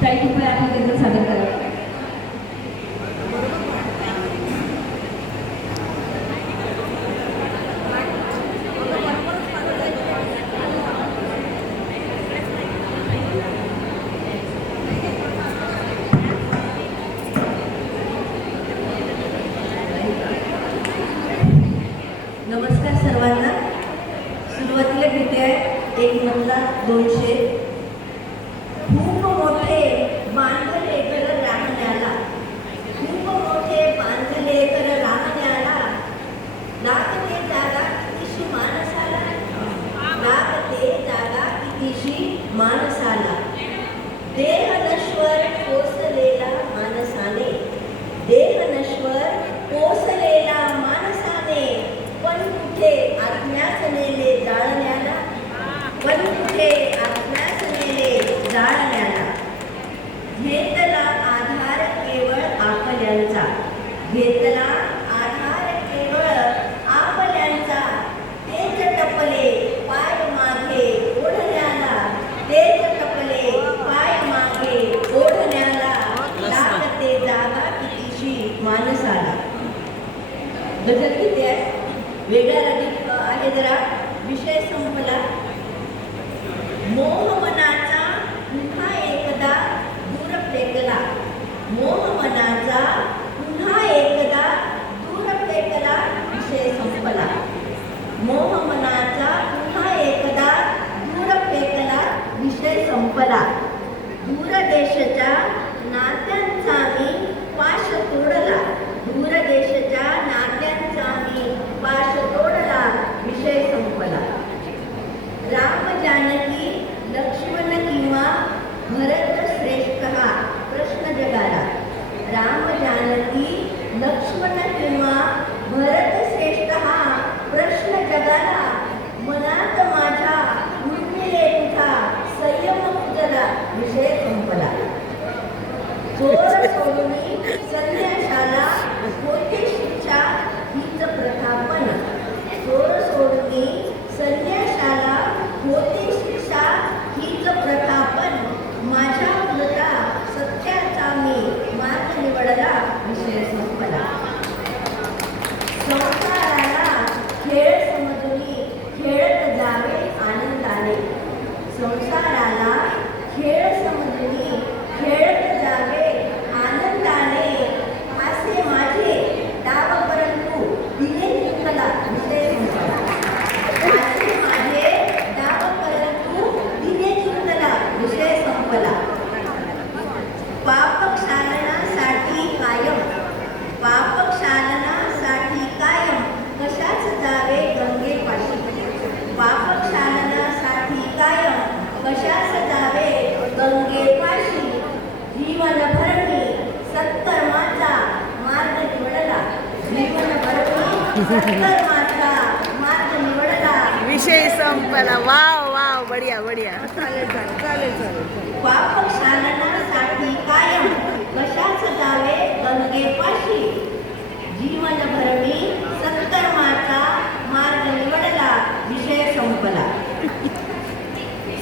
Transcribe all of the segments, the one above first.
ताई कृपया आपली गजल सादर करा. नमस्कार सर्वांना. सुरुवातीला घेते आहे एक नमला 200. खूप मोठे बांधले कर राहण्याला, खूप मोठे बांधले कर राहण्याला, लागते जागा कितीशी माणसाला, लागते जागा कितीशी माणसाला. देह नश्वर पोसलेला माणसाने, देह नश्वर पोसलेला माणसाने, पण कुठे आत्म्यास नेले जाळण्याला, पण कुठे आत्म्यास नेले जाळण्याला. घेतला आधार केवळ आपल्यांचा, घेतला आधार केवळ आपल्यांचा, तेच टपले पाय मागे ओढण्याला, तेच टपले पाय मागे ओढण्याला, लागते जागा कितीशी माणसाला. गजल किती आहे, वेगळा रंग आहे जरा. विषय संपला. मोह मनाचा पुन्हा एकदा दूर फेकला, मोह मनाचा पुन्हा एकदा दूर फेकला. विषय संपला. मोह मनाचा पुन्हा एकदा दूर फेकला. विषय संपला. दूरदेशच्या नात्यांचा मी पाश तोडला, दूरदेशच्या नात्यांचा मी पाश तोडला. विषय संपला. राम जानकी लक्ष्मण किंवा भरत श्रेष्ठ हा प्रश्न जगाला, राम जानकी लक्ष्मण किंवा भरत श्रेष्ठ हा प्रश्न जगाला. मनात माझ्या उर्मिले तुझा संयम तुझला. विषय संपला. चोर सोडून संन्याशाला होते शिक्षा हीच प्रथापन, चोर सोडून संन्याशाला होते शिक्षा हीच प्रथापन. माझ्या उलटा सत्याचा मी मार्ग निवडला. विषय संपला. संसाराला खेळ समजून खेळत जावे आनंदाने, संसाराला खेळ समजून खेळत जावे आनंदाने. असे माझे डाव परंतु दिले जिंकला. विषय संपला. असे माझे डाव परंतु दिले जिंकला. विषय संपला. पापक्षालनासाठी कायम, पापक्षालनासाठी कायम कशाच जावे गंगेपाशी, पापक्षालनासाठी कायम कशाच जावे गंगेपाशी. जीवनभर मी सत्कर्माचा मार्ग निवडला, जीवनभर मी सत्कर्माचा मार्ग निवडला. विषय संपला. वाव वाव, बढिया बढिया. चालेल चालेल चालेल चालेल. पापक्षालनासाठी कायम कशाच जावे गंगेपाशी. जीवनभर मी सत्कर्माचा मार्ग निवडला. विषय संपला.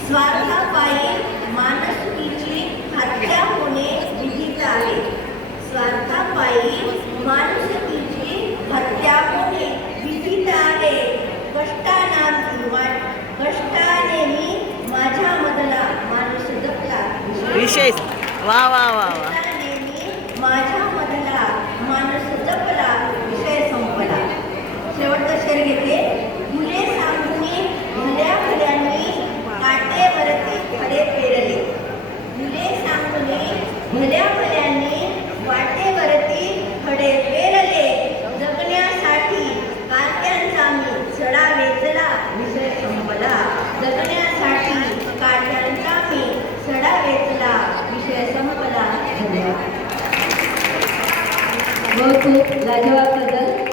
स्वार्थापायी माणुसकीची हत्या होणे विधित आहे, स्वार्थापायी माणुसकीची हत्या होणे विधित आहे. कष्टाने मी माझ्या मधला माणूस जपला. विषय वा वा वा वा. कष्टाने मी माझ्या मधला माणूस जपला. विषय संपला. शेवटचा शेर घेते. मुले सांगून भल्या भल्यांनी काटेवरती खडे पेरले, मुले सांगून भल्या भल्यांनी वाटेवरती खडे पेरले. जगण्यासाठी काट्यांचा मी सडा वेचला. विषय संपला. जगण्यासाठी काट्यांचा मी सडा वेचला. विषय संपला. धन्यवाद. बहुत खूप लाजवाब गजल.